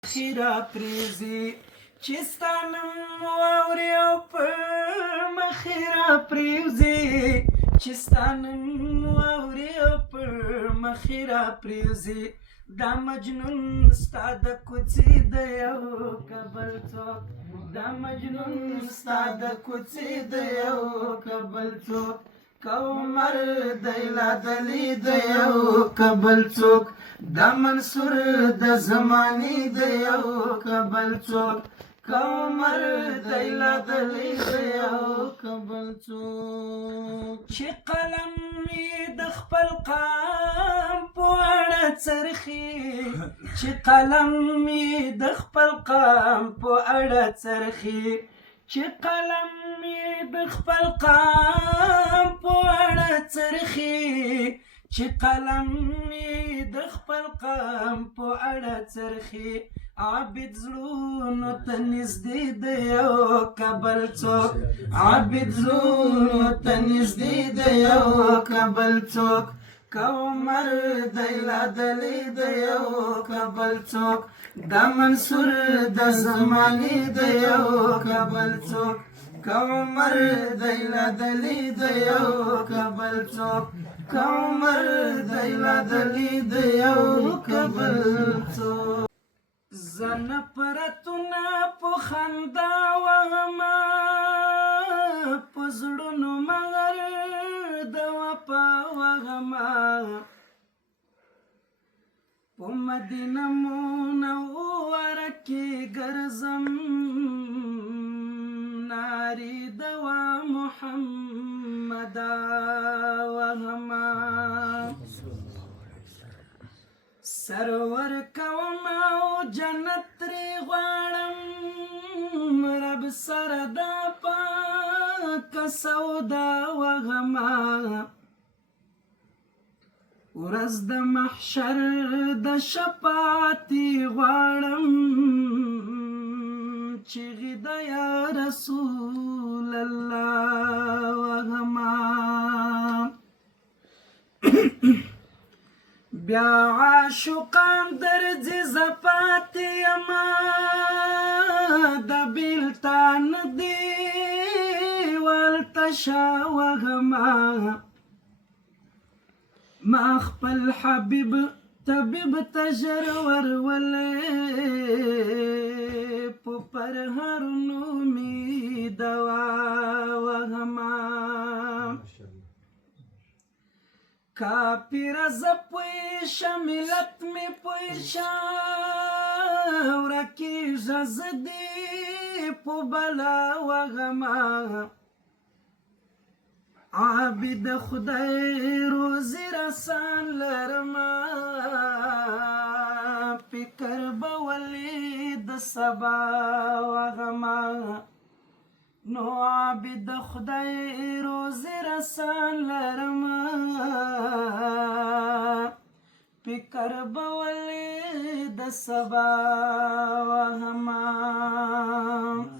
خیرا پریزي چې ستا نوم واوري او پر مخیرا پریوزي چې ستا نوم واوري او پر مخیرا پریوزي دا مجنون ستا د کوڅې د یو کبل څوک دا مجنون ستا د کوڅې د یو کبل څوک کومر دیلا دلی د یو کبل څوک دا منصور د زمانی د یو کبل څوک کومر دیلا دلی د یو کبل څوک چې قلم یې د خپل قام په اړه څرخي چې قلم یې د خپل قام په اړه څرخي چې قلم یې د خپل قام په اړه څرخي چې قلم یې د خپل قام په اړه څرخي عابد زړونو ته نږدې د یو کبل څوک عابد زړونو ته نږدې د یو کبل څوک کومر دیلا دلی د یو کبل څوک دا منصور د زمانی د یو کبل څوک کومر دیلا دلی د یو کبل څوک کومر دیلا دلی د یو کبل څوک زن پرتونه په خندا وهمه په زړونو مگر د وفا وهمه په مدینه منوره کې ګرځم ناري دوا محمدا وهمه سرور کوم او جنت ترې غواړم رب سره دا پاکه سودا وهمه ورځ د محشر د شفاعتي غواړم چیغې د یا رسول الله وهمه بیا عاشقان درځي زه پاتې یمه د بېلتان دیوال تشه وهمه ما خپل حبیب طبیب ته ژر ورولې په پرهرونو مې دوا وهمه کافر زه پوهېږم ملت مې پوهېږم ورکېږه زه دې په بلا وهمه عابد خدای روزي رسان لرمه فکر به ولې د سبا وهمه نو عابد خدای روزي رسان لرمه فکر به ولې د سبا وهمه